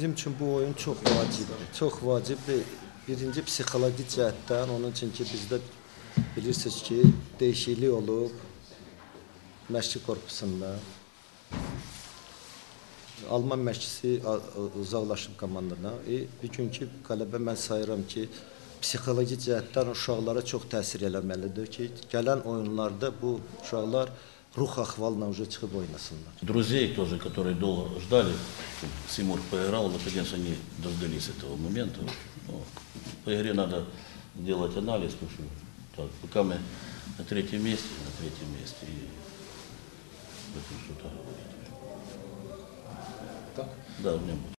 bizim için bu oyun çok vacibdir. Çok vacibdir. Birinci psixoloji cəhətdən, onun için ki bizdə bilirsiniz ki değişiklik olub məşqçi korpusunda. Alman məşqçisi uzaqlaşıb komandadan. Bir günkü qələbə mən sayıram ki, psixoloji cəhətdən uşaqlara çox təsir eləməlidir ki, gələn oyunlarda bu uşaqlar ruh ahvalla уже çıxıb oynasınlar. Друзей тоже, которые долго ждали, чтобы Симур поиграл, наконец они дождались этого момента. Но по игре надо делать анализ, потому что так, пока мы на третьем месте, и об этом что-то говорить. Так? Да, у меня будет.